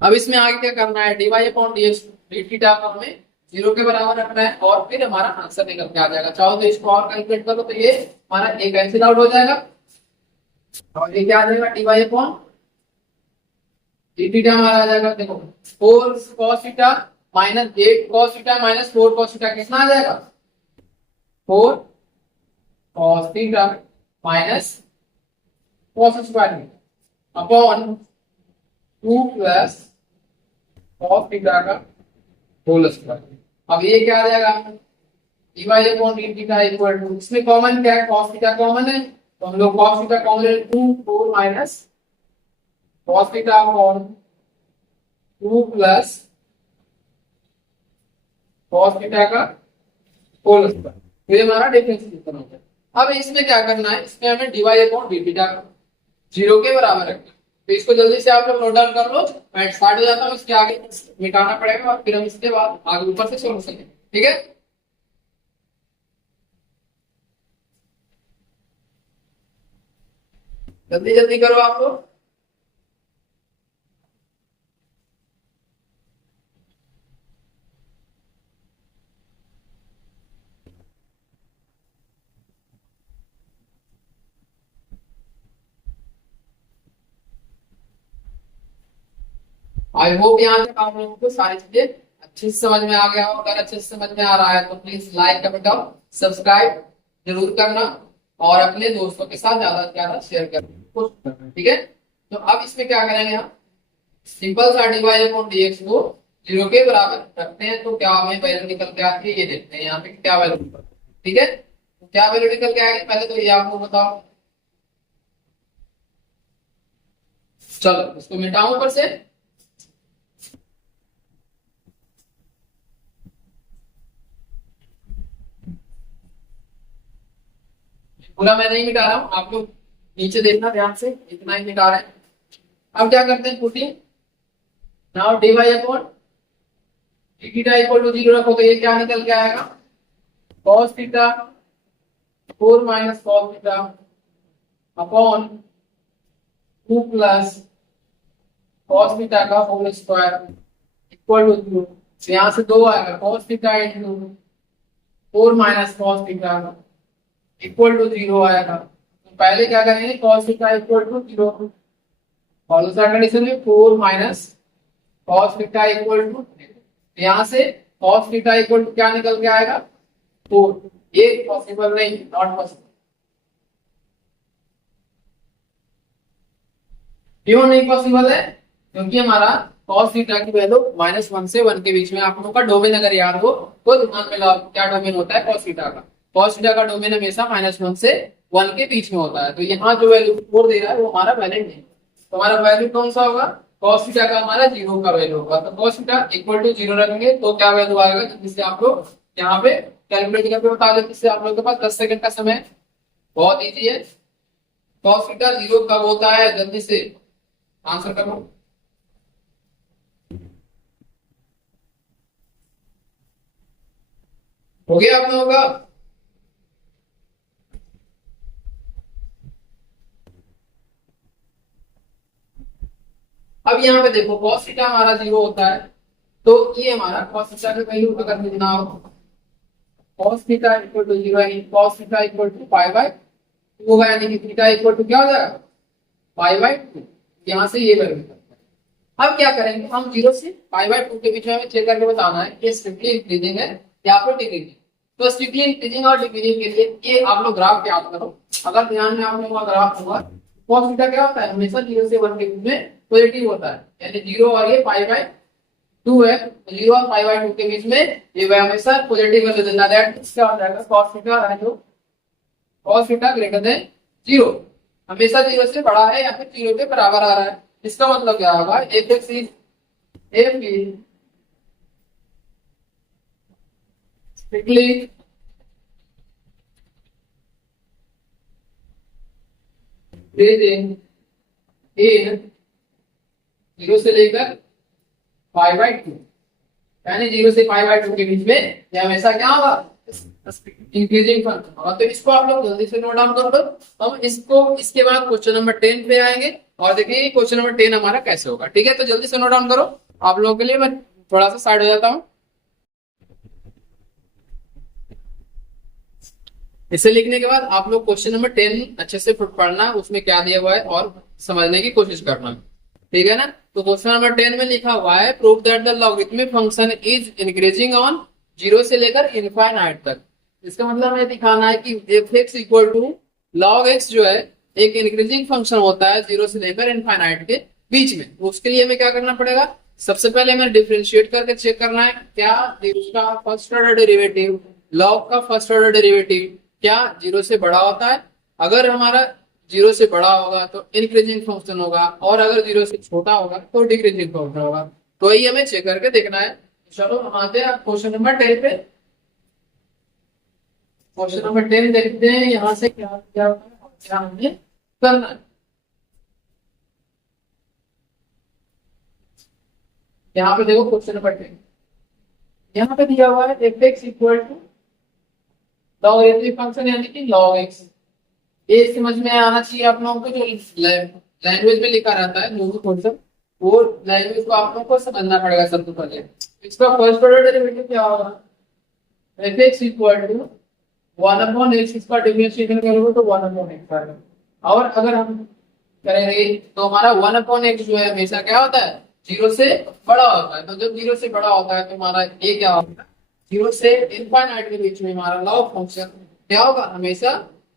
अब इसमें आगे क्या करना है, डीवाई अपॉन डी थीटा को हमें 0 के बराबर रखना है और फिर हमारा आंसर निकल के आ जाएगा। चाहो तो इसको और कैलकुलेट करो तो ये हमारा एक कैंसिल आउट हो जाएगा और ये क्या आ जाएगा डीवाई अपॉन डी थीटा हमारा आ जाएगा, देखो 4 cos theta minus 8 cos theta minus 4 cos theta कितना आ जाएगा 4 cos theta minus cos square theta upon 2 plus cos theta का होल स्क्वायर। अब ये क्या आ जाएगा d y upon d theta equal to, इसमें कॉमन क्या है cos थीटा कॉमन है तो हम लोग cos थीटा कॉमन ले 2 4 minus cos theta upon 2 plus cos theta का होल स्क्वायर। ये हमारा डिफरेंस निकलना है। अब इसमें क्या करना है, इसमें हमें डिवाई अपॉन डी थीटा 0 के बराबर रखना है। तो इसको जल्दी से आप लोग नोट डाउन कर लो, मैं स्टार्ट हो जाता हूँ, इसके आगे मिटाना पड़ेगा और फिर हम इसके बाद आगे ऊपर से सोल्व करेंगे, ठीक है। जल्दी जल्दी करो आप लोग। आई होप यहाँ तक आप लोगों को सारी चीजें अच्छे से समझ में आ गया हो। अगर अच्छे से समझ में आ रहा है तो प्लीज लाइक कमेंट और सब्सक्राइब जरूर करना और अपने दोस्तों के साथ ज्यादा से ज्यादा शेयर करना, ठीक है। तो अब इसमें क्या करेंगे हम, सिंपल सा डिवाई अपॉन डीएक्स को 0 के बराबर रखते हैं तो क्या हमें वैल्यू निकल के आती है, ये देखते हैं यहाँ पे क्या वैल्यू, ठीक है। तो क्या वैल्यू निकल के आएगी पहले तो ये आपको बताओ। चलो इसको मिटाऊं ऊपर से, पूरा मैं नहीं मिटा रहा हूँ, आप लोग नीचे देखना ध्यान से, इतना ही मिटा रहे हैं। अब क्या करते हैं putting now d y upon d theta equal to 0 रखो तो ये क्या निकल के आएगा cos theta 4 minus cos theta upon 2 plus cos theta का होल स्क्वायर इक्वल टू 0। यहाँ से 2 आएगा cos theta into 4 minus cos theta equal to 0 आएगा। तो पहले क्या करेंगे cos थीटा इक्वल टू 0 और दूसरा कंडीशन में 4 minus cos theta equal to, यहाँ से cos थीटा इक्वल टू क्या निकल के आएगा 4। ये पॉसिबल नहीं, नॉट पॉसिबल। क्यों नहीं पॉसिबल है, क्योंकि हमारा cos थीटा की वैल्यू -1 से 1 के बीच में, आप लोगों का डोमेन अगर याद हो तो ध्यान में लाओ क्या डोमेन होता है cos थीटा का। cos थीटा का डोमेन हमेशा -1 से 1 के बीच में होता है। तो यहाँ जो वैल्यू 4 दे रहा है वो हमारा वैलिड नहीं, तो हमारा वैल्यू कौन सा होगा cos थीटा का हमारा 0 का वैल्यू होगा। तो cos थीटा इक्वल टू 0 रखेंगे तो क्या वैल्यू आएगा, जिससे आप लोग यहाँ पे कैलकुलेट करके बता देते, जिससे आप लोग के पास 10 सेकंड का समय है। बहुत इजी है, cos थीटा 0 कब होता है, जल्दी से आंसर करो। हो गया आप लोगों का, अब यहाँ पे देखो cos थीटा हमारा 0 होता है, तो ये हमारा cos थीटा का वैल्यू अगर लिखना हो, cos थीटा इक्वल टू 0 है, cos theta equal to pi by 2 होगा, यानी कि थीटा इक्वल टू क्या हो जाएगा, पाई बाय 2। यहाँ से ये वैल्यू। अब क्या करेंगे हम, 0 से पाई बाय 2 के बीच में हमें चेक करके बताना है कि स्ट्रिक्टली इंक्रीजिंग है या फिर डिक्रीजिंग। तो स्ट्रिक्टली इंक्रीजिंग और डिक्रीजिंग के लिए ये आप लोग ग्राफ याद करो। अगर ध्यान में आप लोगों का ग्राफ होगा, cos थीटा क्या होता है, हमेशा 0 से 1 के बीच में पॉजिटिव होता है, यानी 0 और ये पाई बाय 2 है, 0 और पाई बाय 2 के बीच में ये हमेशा पॉजिटिव वैल्यू देता है। दैट मींस क्या हो जाएगा, cos थीटा है जो cos थीटा ग्रेटर देन 0, हमेशा 0 से बड़ा है या फिर 0 के बराबर आ रहा है। इसका मतलब क्या होगा, fx is strictly increasing in 0 से लेकर पाई बाय 2, यानी 0 से पाई बाय 2 के बीच में ये हमेशा क्या होगा, इंक्रीजिंग फंक्शन होगा। तो इसको आप लोग जल्दी से नोट डाउन कर लो। हम इसको इसके बाद क्वेश्चन नंबर 10 पे आएंगे और देखिए क्वेश्चन नंबर 10 हमारा कैसे होगा। ठीक है, तो जल्दी से नोट डाउन करो। आप लोगों के लिए मैं थोड़ा सा साइड हो जाता हूँ। इसे लिखने के बाद आप लोग क्वेश्चन नंबर 10 अच्छे से पढ़ना, उसमें क्या दिया हुआ है और समझने की कोशिश करना। ठीक है ना, तो क्वेश्चन नंबर 10 में लिखा हुआ है, prove that the logarithmic function is increasing on 0 से लेकर इनफाइनाइट तक। इसका मतलब हमें दिखाना है कि f(x) equal to log x जो है एक इंक्रीजिंग फंक्शन होता है 0 से लेकर इनफाइनाइट के बीच में। उसके लिए हमें क्या करना पड़ेगा, सबसे पहले हमें डिफरेंशिएट करके चेक करना है क्या उसका फर्स्ट ऑर्डर डेरिवेटिव, log का फर्स्ट ऑर्डर डेरिवेटिव क्या 0 से बड़ा होता है। अगर हमारा 0 से बड़ा होगा तो इंक्रीजिंग फंक्शन होगा, और अगर 0 से छोटा होगा तो डिक्रीजिंग फंक्शन होगा। तो ये हमें चेक करके देखना है। चलो हम आते हैं क्वेश्चन नंबर 10 पे। क्वेश्चन नंबर 10 देखते हैं यहाँ से क्या क्या क्या हमें करना है। यहाँ पे देखो क्वेश्चन नंबर 10, यहाँ पे दिया हुआ है f(x) equal to logarithmic function यानी कि log x। ये समझ में आना चाहिए आप लोगों को, जो लैंग्वेज में लिखा रहता है जो भी कॉन्सेप्ट, वो लैंग्वेज को आप लोगों को समझना पड़ेगा सबसे पहले। इसका फर्स्ट ऑर्डर डेरिवेटिव क्या होगा, f(x) इक्वल टू 1/x, इसका डिफरेंशिएशन करोगे तो 1/x आएगा। और अगर हम करेंगे तो हमारा 1/x जो है हमेशा क्या होता है, 0 से बड़ा होता है। तो जब 0 से बड़ा होता है तो हमारा ये क्या होगा, 0 से इनफाइनाइट के बीच में हमारा लॉग फंक्शन क्या होगा, हमेशा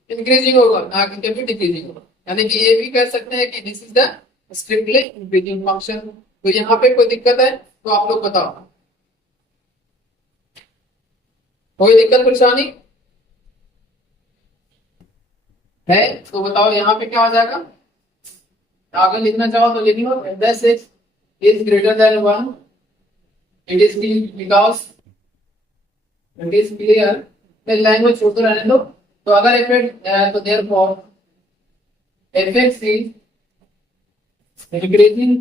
इंक्रीजिंग होगा, ना कि कभी डिक्रीजिंग होगा। यानी कि ये भी कह सकते हैं कि this is the strictly increasing function. तो यहाँ पे कोई दिक्कत है तो आप लोग बताओ, कोई दिक्कत परेशानी है तो बताओ, यहाँ पे क्या हो जाएगा। अगर लिखना चाहो तो लिख लो, f(x) is greater than 1, it is because it is clear। Language छोड़ते रहने दो। तो अगर f(x) तो therefore f(x) is increasing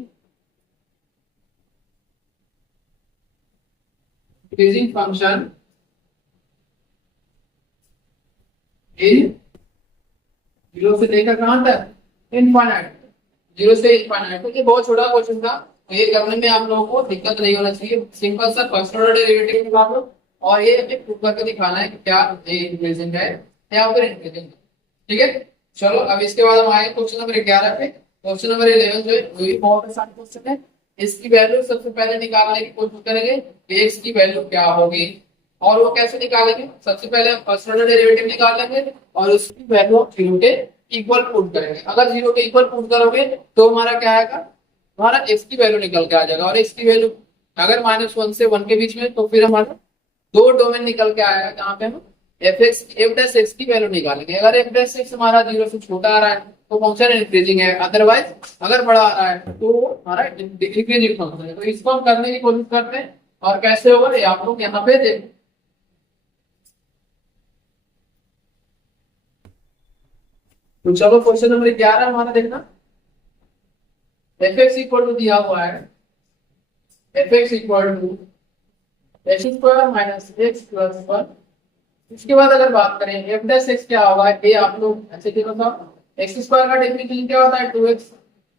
function in 0 से लेकर कहां तक, इनफाइनाइट। 0 से इनफाइनाइट। तो ये बहुत छोटा क्वेश्चन था, तो ये करने में आप लोगों को दिक्कत नहीं होना चाहिए। सिंपल सा फर्स्ट ऑर्डर डेरिवेटिव निकाल लो और ये हमें प्रूव करके दिखाना है कि क्या ये इंक्रीजिंग है या फिर इंक्रीजिंग है। ठीक है, चलो अब इसके बाद हम आए क्वेश्चन नंबर 11 पे। क्वेश्चन नंबर 11 जो है वो भी बहुत आसान क्वेश्चन है। इसकी वैल्यू सबसे पहले निकालने की कोशिश करेंगे, x की वैल्यू क्या होगी, और वो कैसे निकालेंगे। सबसे पहले हम फर्स्ट ऑर्डर डेरिवेटिव निकाल लेंगे और उसकी वैल्यू 0 के इक्वल पुट करेंगे। अगर 0 के इक्वल पुट करोगे तो हमारा क्या आएगा, हमारा x की वैल्यू निकल के आ जाएगा। और x की वैल्यू अगर -1 से 1 के बीच में, तो फिर हमारा दो डोमेन निकल के आएगा जहाँ पे हम f(x) की वैल्यू निकालेंगे। अगर f(x) हमारा 0 से छोटा आ रहा है तो फंक्शन इंक्रीजिंग है, अदरवाइज अगर बड़ा आ रहा है तो हमारा डिक्रीजिंग फंक्शन है। तो इसको हम करने की कोशिश करते हैं, और कैसे होगा ये आप लोग यहाँ पे देखें। तो चलो क्वेश्चन नंबर 11 हमारा देखना। f(x) इक्वल टू दिया हुआ है, f(x) equal to x² minus x plus 1। इसके बाद अगर बात करें f(x) क्या होगा, ये आप लोग अच्छे से बताओ। x² का डेफिनेशन क्या होता है, 2x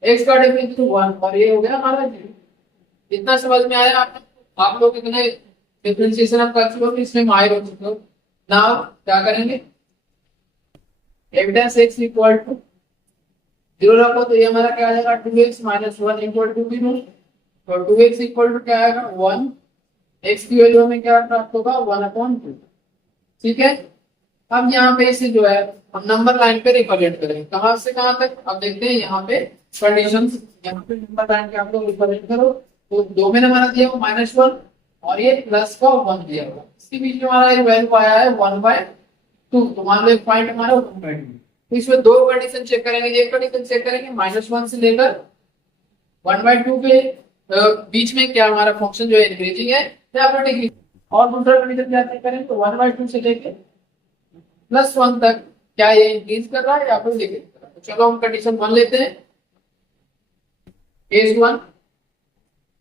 x का डेफिनेशन 1 और ये हो गया हमारा 0। इतना समझ में आया आप लोग कितने डिफरेंशिएशन आप कर चुके हो, इसमें माहिर हो चुके हो। नाउ क्या करेंगे, f dash x equal to 0 रखो तो ये हमारा क्या आ जाएगा 2x माइनस 1 इक्वल टू 0। तो 2x इक्वल टू क्या आएगा 1, x की वैल्यू हमें क्या प्राप्त होगा 1/2। ठीक है, अब यहाँ पे इसे जो है हम नंबर लाइन पे रिप्रेजेंट करेंगे, कहां से कहां तक। अब देखते हैं यहाँ पे कंडीशंस, यहाँ पे नंबर लाइन के आप लोग रिप्रेजेंट करो। तो 2 में हमारा दिया हुआ -1 और ये प्लस का 1 दिया हुआ, इसके बीच में हमारा ये वैल्यू आया है 1/2। तो मान लो एक पॉइंट हमारा 1/2। तो इसमें दो कंडीशन चेक करेंगे, एक कंडीशन चेक करेंगे -1 से लेकर 1/2 के बीच में क्या हमारा फंक्शन जो है इंक्रीजिंग है या फिर डिक्रीजिंग, और दूसरा कंडीशन क्या चेक करें तो 1/2 से लेकर +1 तक क्या ये इंक्रीज कर रहा है या फिर डिक्रीज कर रहा है। तो चलो हम कंडीशन 1 लेते हैं, केस 1।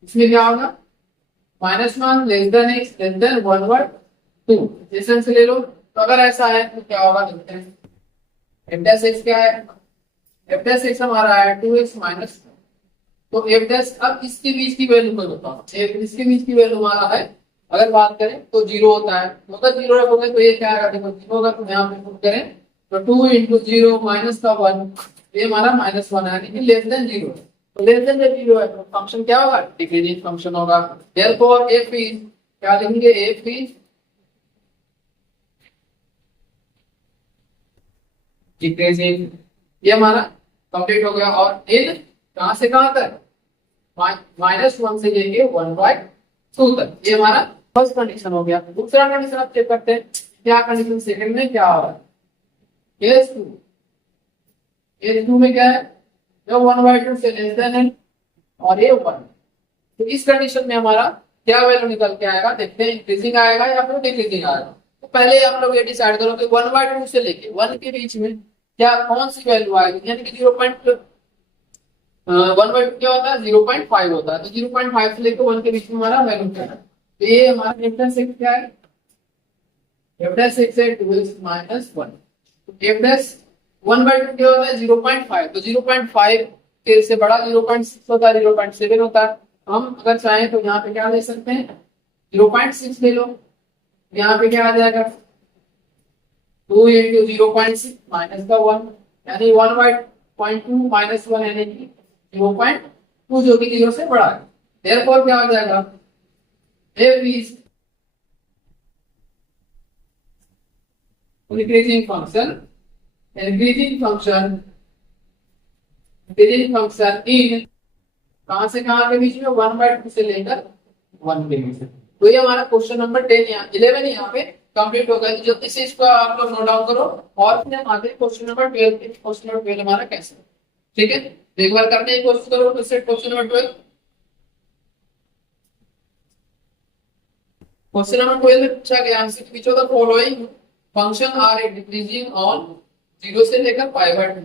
इसमें क्या होगा -1 less than x less than 1/2, इसे से ले लो। तो अगर ऐसा है तो क्या होगा देखते हैं, f डैश x क्या है, f डैश x हमारा है 2x माइनस। तो f डैश, अब इसके बीच की वैल्यू को बताओ, इसके बीच की वैल्यू हमारा है अगर बात करें तो 0 होता है, तो अगर 0 रखोगे तो ये क्या आएगा, देखो 0 होगा तो यहाँ पे पुट करें तो 2 × 0 माइनस का 1, ये हमारा -1 है, यानी कि लेस देन 0। तो लेस देन 0 है तो फंक्शन क्या होगा, डिक्रीजिंग फंक्शन होगा। देयरफॉर f इज, क्या लिखेंगे, f इज डिक्रीजिंग। ये हमारा कंप्लीट हो गया। और इन कहां से कहां तक, -1 से लेके 1/2 तक, ये हमारा फर्स्ट कंडीशन हो गया। दूसरा कंडीशन आप चेक करते हैं, क्या कंडीशन सेकंड में क्या हो रहा है, केस 2। केस 2 में क्या है, जो 1/2 से लेस देन है और ये 1। तो इस कंडीशन में हमारा क्या वैल्यू निकल के आएगा, देखते हैं इंक्रीजिंग आएगा या फिर डिक्रीजिंग आएगा। तो पहले आप लोग ये डिसाइड करो कि 1/2 से लेके 1 के बीच में क्या कौन सी वैल्यू आएगी, यानी कि 1/2 क्या होता है 0.5 होता है। तो 0.5 से लेकर 1 के बीच में हमारा वैल्यू क्या है, तो ये हमारा f डैश x क्या है, f डैश x है 2x माइनस 1। तो f डैश 1/2 क्या होता है 0.5, तो 0.5 के से बड़ा 0.6 होता है, 0.7 होता है। हम अगर चाहें तो यहाँ पे क्या ले सकते हैं 0.6 ले लो, यहाँ पे क्या आ जाएगा 2 × 0.6 माइनस का 1, यानी 1/2 माइनस 1 यानी कि 0.2 जो कि 0 से बड़ा है। देयरफॉर क्या हो जाएगा, f is increasing function in कहां से कहां के बीच में 1/2 से लेकर 1 के बीच में। तो ये हमारा क्वेश्चन नंबर 11 यहाँ पे कंप्लीट हो गया। जल्दी से इसको आप लोग नोट डाउन करो और फिर हम आगे क्वेश्चन नंबर 12 के। क्वेश्चन नंबर 12 हमारा कैसे, ठीक है, एक बार करने की कोशिश करो। तो set question number 12, question number 12 में पूछा गया answer which of the following function are decreasing on 0 से लेकर π/2।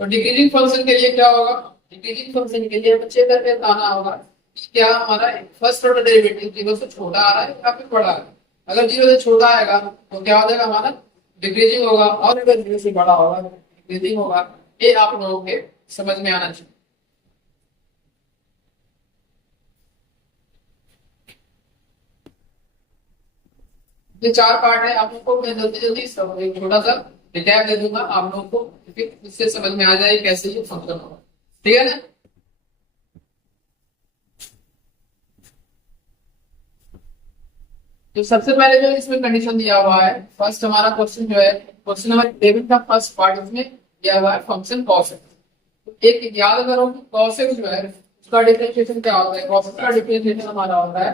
तो डिक्रीजिंग फंक्शन के लिए क्या होगा, डिक्रीजिंग फंक्शन के लिए बच्चे करके बताना होगा क्या हमारा फर्स्ट ऑर्डर डेरिवेटिव 0 से छोटा आ रहा है या फिर बड़ा है। अगर 0 से छोटा आएगा तो क्या हो जाएगा हमारा डिक्रीजिंग होगा, और अगर 0 से बड़ा होगा तो डिक्रीजिंग होगा। ये आप लोगों के समझ में आना चाहिए। ये 4 पार्ट है, आप लोगों को मैं जल्दी जल्दी सब एक छोटा सा रिकैप दे दूंगा आप लोगों को, क्योंकि इससे समझ में आ जाए कैसे ये फंक्शन होगा, ठीक है ना। तो सबसे पहले जो इसमें कंडीशन दिया हुआ है, फर्स्ट हमारा क्वेश्चन जो है क्वेश्चन नंबर 11 का फर्स्ट पार्ट इसमें दिया हुआ है फंक्शन cos x। तो एक याद करो कि cos x जो है उसका डिफरेंशिएशन क्या होता है, cos x का डिफरेंशिएशन हमारा होता है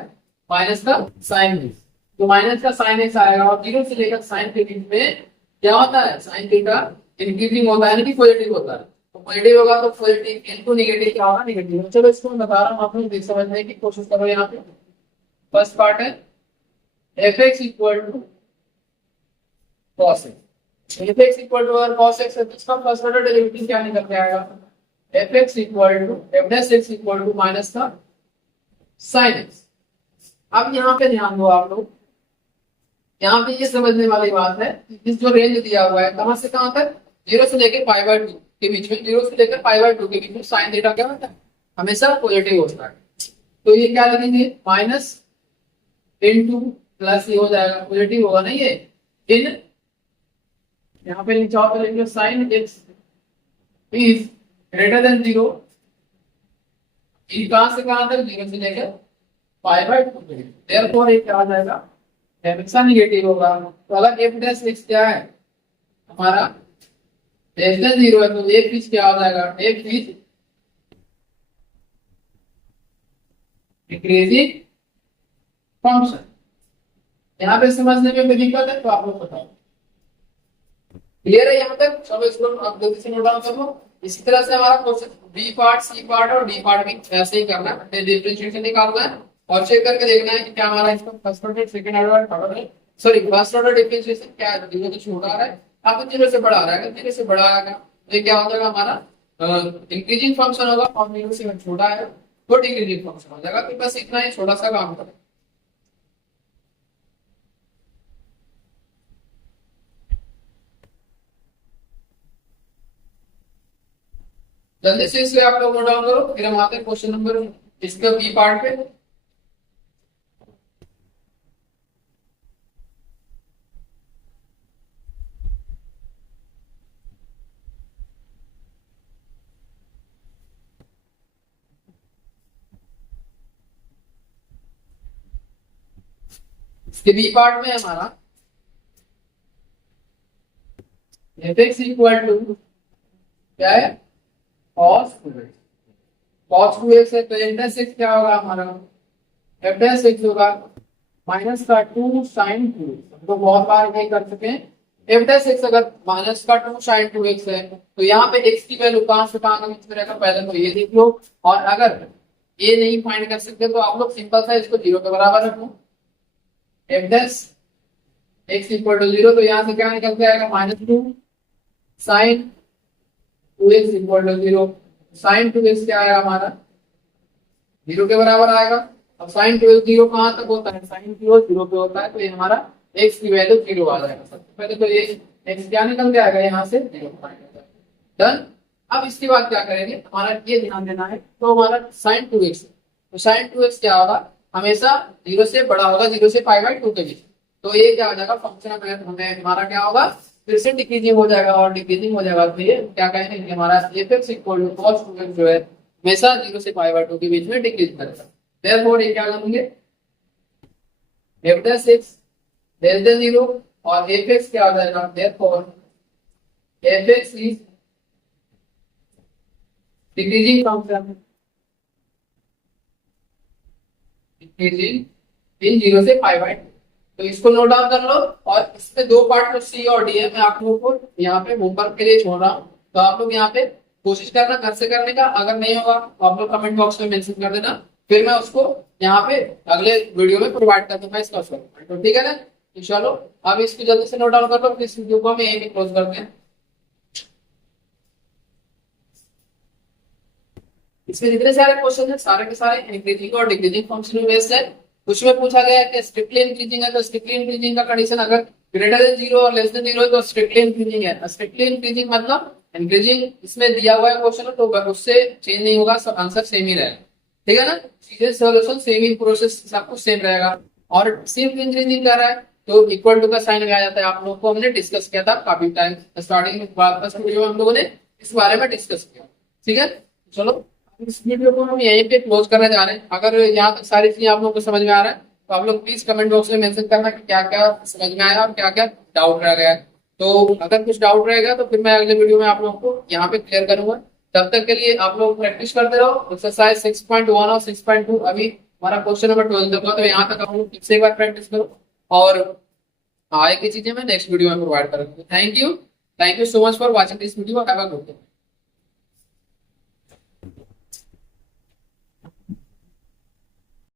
माइनस का sin x। तो माइनस का sin x आएगा और 0 से लेकर sin के बीच में क्या होता है, sin थीटा इंक्रीजिंग होता है यानी कि पॉजिटिव होता है। तो पॉजिटिव होगा तो पॉजिटिव इनटू नेगेटिव क्या होगा, नेगेटिव। चलो इसको मैं बता रहा हूं, आप लोग देख समझने की कोशिश करो। यहाँ पे फर्स्ट पार्ट है fx equal to cos x। fx equal to अगर cos x है तो इसका फर्स्ट ऑर्डर डेरिवेटिव क्या निकल के आएगा, fx equal to f dash x equal to minus का sin x। अब यहाँ पे ध्यान दो आप लोग, यहाँ पे ये समझने वाली बात है इस जो रेंज दिया हुआ है कहां से कहां तक, 0 से लेके π/2। के बीच में, 0 से लेकर π/2 के बीच में साइन थीटा क्या होता है, हमेशा पॉजिटिव होता है। तो ये क्या लिखेंगे, माइनस इंटू प्लस, ये हो जाएगा पॉजिटिव होगा ना ये, इन यहाँ पे नीचे तो लिखेंगे sine x is greater than 0, कहां से कहां तक, 0 से लेकर π/2 के बीच। देयरफॉर ये क्या आ जाएगा, हमेशा निगेटिव होगा। तो अगर f डैश x क्या है हमारा लेस देन 0 है, तो f इज क्या हो जाएगा, f इज डिक्रीजिंग फंक्शन। यहाँ पे समझने में कोई दिक्कत है तो आप लोग बताओ, क्लियर है यहाँ तक? चलो इसको आप जल्दी से नोट डाउन कर लो। इसी तरह से हमारा question B part, C part और डी पार्ट भी ऐसे ही करना है, डिफरेंशिएशन निकालना है और चेक करके देखना है कि क्या हमारा इसका first order, second order, third order, sorry first order differentiation क्या है, 0 से छोटा आ रहा है या फिर 0 से बड़ा आ रहा है। 0 से बड़ा आएगा तो ये क्या हो जाएगा, हमारा इंक्रीजिंग फंक्शन होगा, और 0 से छोटा है तो डिक्रीजिंग फंक्शन हो जाएगा। तो बस इतना ही छोटा सा काम करें। जल्दी से इसलिए आप लोग नोट डाउन करो, फिर हम आते हैं क्वेश्चन नंबर इसका बी पार्ट पे। इसके बी पार्ट में हमारा f(x) इक्वल टू क्या है, cos 2x। cos 2x है तो f डैश x क्या होगा हमारा, f डैश x होगा माइनस का 2 sin 2x। तो बहुत बार ये कर चुके हैं, f डैश x अगर माइनस का 2 sin 2x है तो यहाँ पे x की वैल्यू कहां से कहां के बीच में रहेगा, पहले तो ये देख लो। और अगर ये नहीं फाइंड कर सकते तो आप लोग सिंपल सा इसको 0 के बराबर रखो, f dash x equal to 0। तो यहाँ से क्या निकल के आएगा, -2 sin 2x equal to 0। sin 2x क्या आएगा हमारा, 0 के बराबर आएगा। अब sin 2x 0 कहां तक होता है, sin 2x 0 पे होता है, तो ये हमारा x की वैल्यू 0 आ जाएगा। सबसे पहले तो ये x क्या निकल के आएगा यहाँ से 0 डन। अब इसके बाद क्या करेंगे, हमारा ये ध्यान देना है, तो हमारा sin 2x, तो sin 2x क्या होगा, हमेशा 0 से बड़ा होगा, 0 से π/2 के बीच। तो ये क्या हो जाएगा, फंक्शन हमें हमारा क्या होगा, फिर से डिक्रीजिंग हो जाएगा और डिक्रीजिंग हो जाएगा। तो ये क्या कहेंगे कि हमारा f(x) equal to cos 2x जो है हमेशा 0 से π/2 के बीच में डिक्रीज करेगा। देयरफॉर ये क्या करेंगे, f dash x less than 0 और f(x) क्या हो जाएगा, therefore f(x) is decreasing function, decreasing in 0 से π/2। तो इसको नोट डाउन कर लो। और इसमें दो पार्ट में सी और डी है, मैं आप लोगों को यहाँ पे होमवर्क के लिए छोड़ रहा हूँ, तो आप लोग यहाँ पे कोशिश करना घर से करने का। अगर नहीं होगा तो आप लोग कमेंट बॉक्स में मेंशन कर देना, फिर मैं उसको यहाँ पे अगले वीडियो में प्रोवाइड कर दूंगा इसका सॉल्यूशन। तो ठीक है ना, तो चलो अब इसको जल्दी से नोट डाउन कर लो, इस वीडियो को हम यहीं पे क्लोज करते हैं। इसमें जितने सारे क्वेश्चन है सारे के सारे इंक्रीजिंग और डिक्रीजिंग फंक्शन में बेस्ड है। कुछ में पूछा गया है कि स्ट्रिक्टली इंक्रीजिंग है, तो स्ट्रिक्टली इंक्रीजिंग का कंडीशन अगर ग्रेटर देन 0 और लेस देन 0 है तो स्ट्रिक्टली इंक्रीजिंग है। स्ट्रिक्टली इंक्रीजिंग मतलब इंक्रीजिंग इसमें दिया हुआ है क्वेश्चन तो उससे चेंज नहीं होगा, सब आंसर सेम ही रहेगा। ठीक है ना, सीधे सॉल्यूशन सेम ही प्रोसेस सब कुछ सेम रहेगा। और सिर्फ इंक्रीजिंग कर रहा है तो इक्वल टू का साइन में आ जाता है। आप लोगों को हमने डिस्कस किया था काफी टाइम स्टार्टिंग फर्स्ट वीडियो में हम लोगों ने इस बारे में डिस्कस किया। ठीक है, चलो इस वीडियो को हम यहीं पे क्लोज करने जा रहे हैं। अगर यहाँ तक सारी चीजें आप लोगों को समझ में आ रहा है तो आप लोग प्लीज कमेंट बॉक्स में मेंशन करना कि क्या क्या समझ में आया और क्या क्या डाउट रह गया है। तो अगर कुछ डाउट रहेगा तो फिर मैं अगले वीडियो में आप लोगों को यहाँ पे क्लियर करूंगा। तब तक के लिए आप लोग प्रैक्टिस करते रहो। एक्सरसाइज 6.1 और 6.2 अभी हमारा क्वेश्चन नंबर 12 तक, तो यहाँ तक आप लोग फिर से एक बार प्रैक्टिस करो और आगे की चीजें मैं नेक्स्ट वीडियो में प्रोवाइड करूंगा। Thank you so much for watching this video. Have a good day.